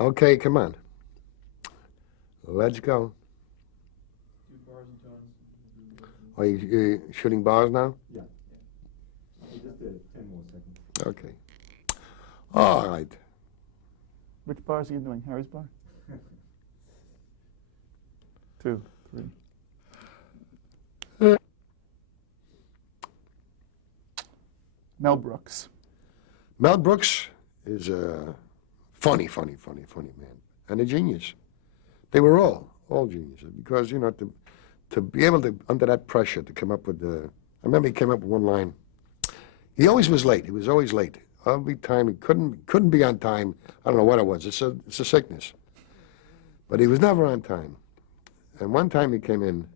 Okay, come on. Let's go. Are you shooting bars now? Yeah. Just 10 more seconds. Okay. All right. Which bars are you doing? Harry's bar? 2, 3. Mel Brooks. Mel Brooks is a funny man, and a genius. They were all geniuses, because, you know, to be able to, under that pressure, to come up with the, I remember he came up with one line. He always was late. He was always late. Every time he couldn't be on time. I don't know what it was. It's a sickness. But he was never on time. And one time he came in,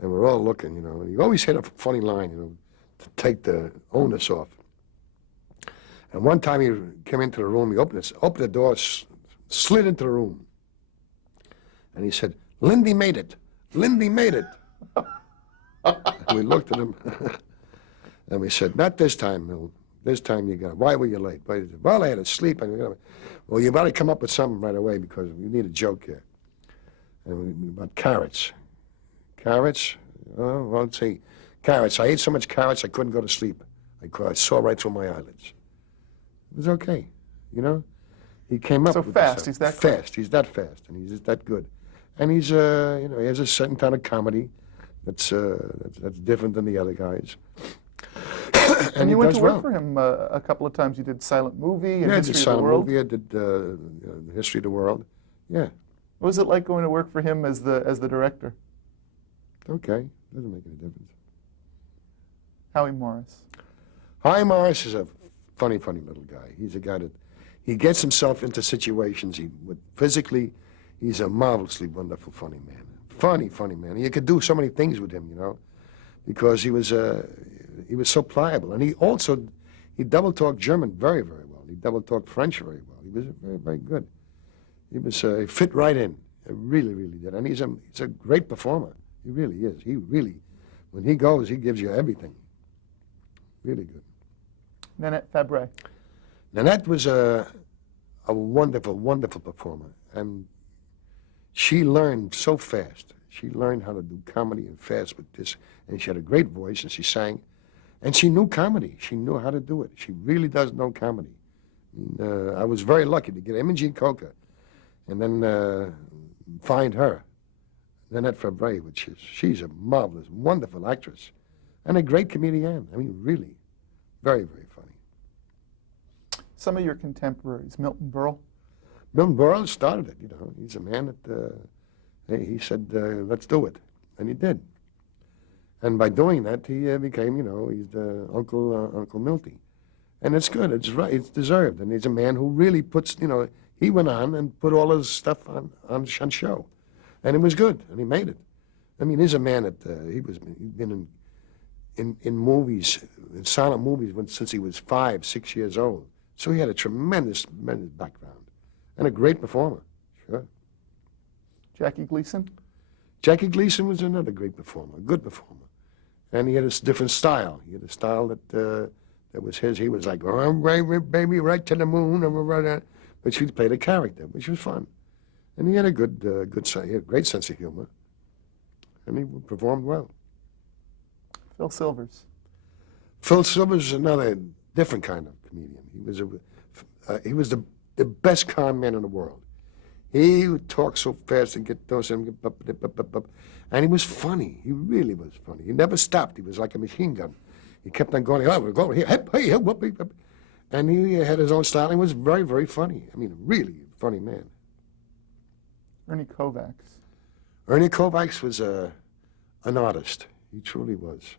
and we're all looking, you know, and he always had a funny line, you know, to take the onus off. And one time he came into the room, he opened the door, slid into the room. And he said, "Lindy made it. Lindy made it." And we looked at him, and we said, "Not this time, Mil. This time you got it. Why were you late?" He said, "Well, I had to sleep." Well, you better come up with something right away, because we need a joke here. And about carrots. Carrots? Oh, well, let's see. Carrots. I ate so much carrots I couldn't go to sleep. I saw right through my eyelids. It was okay, you know? He came up so with fast. He's that fast. Quick. He's that fast, and he's that good. And he's, you know, he has a certain kind of comedy that's different than the other guys. And he you went does to work well. for him a couple of times. You did Silent Movie and Yeah, I did History of the Silent World. Movie. I did the History of the World. Yeah. What was it like going to work for him as the director? Okay. Doesn't make any difference. Howie Morris. Howie Morris is a funny little guy. He's a guy that he gets himself into situations. Physically, he's a marvelously wonderful, funny man. Funny man. You could do so many things with him, you know, because he was so pliable, and he double talked German very well. He double talked French very well. He was very good. He fit right in. He really did, and he's a great performer. He really is. He really, when he goes, he gives you everything. Really good. Nanette Fabre. Nanette was a wonderful performer, and she learned so fast. She learned how to do comedy and fast with this, and she had a great voice, and she sang, and she knew comedy. She knew how to do it. She really does know comedy. I mean, I was very lucky to get Imogen Coca, and then find her, Nanette Fabre, she's a marvelous, wonderful actress, and a great comedian. I mean, really, very funny. Some of your contemporaries, Milton Berle. Milton Berle started it, you know. He's a man that, he said, let's do it. And he did. And by doing that, he became, you know, he's the Uncle Milty. And it's good, it's right, it's deserved. And he's a man who really puts, you know, he went on and put all his stuff on show. And it was good, and he made it. I mean, he's a man that, he'd been in movies, in silent movies, since he was 5, 6 years old. So he had a tremendous background. And a great performer, sure. Jackie Gleason. Jackie Gleason was another great performer, a good performer. And he had a different style. He had a style that was his. He was like, "Oh, baby, right to the moon," but she played a character, which was fun. And he had a he had a great sense of humor. And he performed well. Phil Silvers. Phil Silvers is another different kind of comedian. He was the best con man in the world. He would talk so fast and get those, and he was funny. He really was funny. He never stopped. He was like a machine gun. He kept on going, "Oh, we're going here, hey, whoop." And he had his own style. He was very funny. I mean, really funny man. Ernie Kovacs. Ernie Kovacs was an artist. He truly was.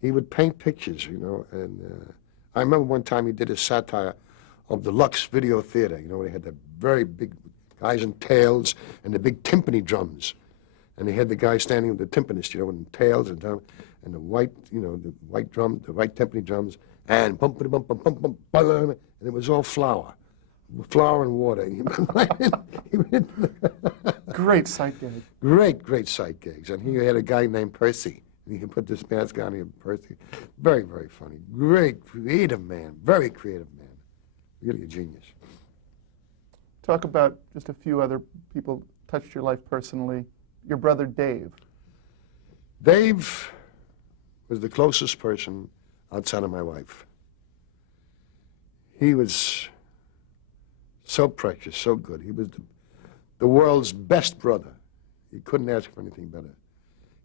He would paint pictures, you know, and I remember one time he did a satire of the Lux Video Theater. You know, they had the very big guys in tails and the big timpani drums. And they had the guy standing with the timpanist, you know, in tails and the white, you know, the white drum, the white timpani drums, and bump, bump, bump, bump, bump, and it was all flour and water. Great sight gag. Great sight gags. And he had a guy named Percy. And he could put this mask on him, Percy. Very funny. Great creative man. Very creative man. Really a genius. talk about just a few other people touched your life personally. Your brother Dave. Dave was the closest person outside of my wife. He was so precious, so good. He was the world's best brother. You couldn't ask for anything better.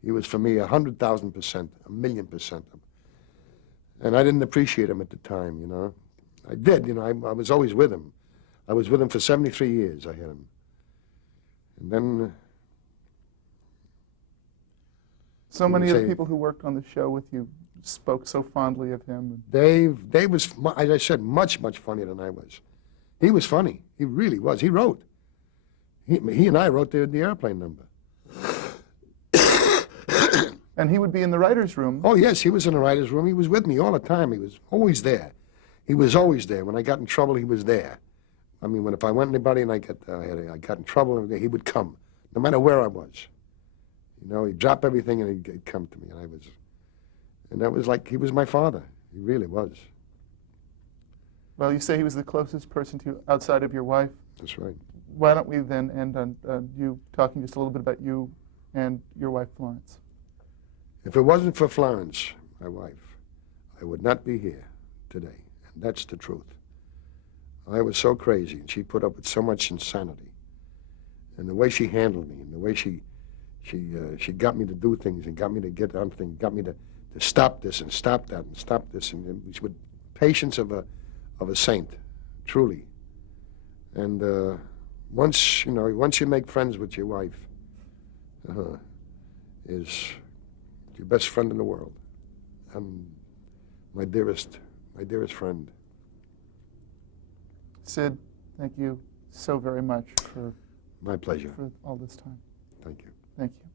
He was for me 100,000%, 1,000,000%. And I didn't appreciate him at the time, you know. I did, you know, I was always with him. I was with him for 73 years, I had him. And then... So many of the say- people who worked on the show with you spoke so fondly of him. Dave was, as I said, much, much funnier than I was. He was funny. He really was. He wrote. He and I wrote the airplane number. And he would be in the writer's room. Oh, yes, he was in the writer's room. He was with me all the time. He was always there. He was always there. When I got in trouble, he was there. I mean, if I went anybody and I got in trouble, he would come, no matter where I was. You know, he'd drop everything and he'd come to me. And that was like, he was my father. He really was. Well, you say he was the closest person to you outside of your wife. That's right. Why don't we then end on you talking just a little bit about you and your wife, Florence? If it wasn't for Florence, my wife, I would not be here today. And that's the truth. I was so crazy, and she put up with so much insanity. And the way she handled me, and the way she got me to do things, and got me to get on things, got me to stop this and stop that and stop this, and she with patience of a saint, truly. And once you make friends with your wife, is your best friend in the world, and my dearest friend. Sid, thank you so very much for My pleasure. all this time. Thank you. Thank you.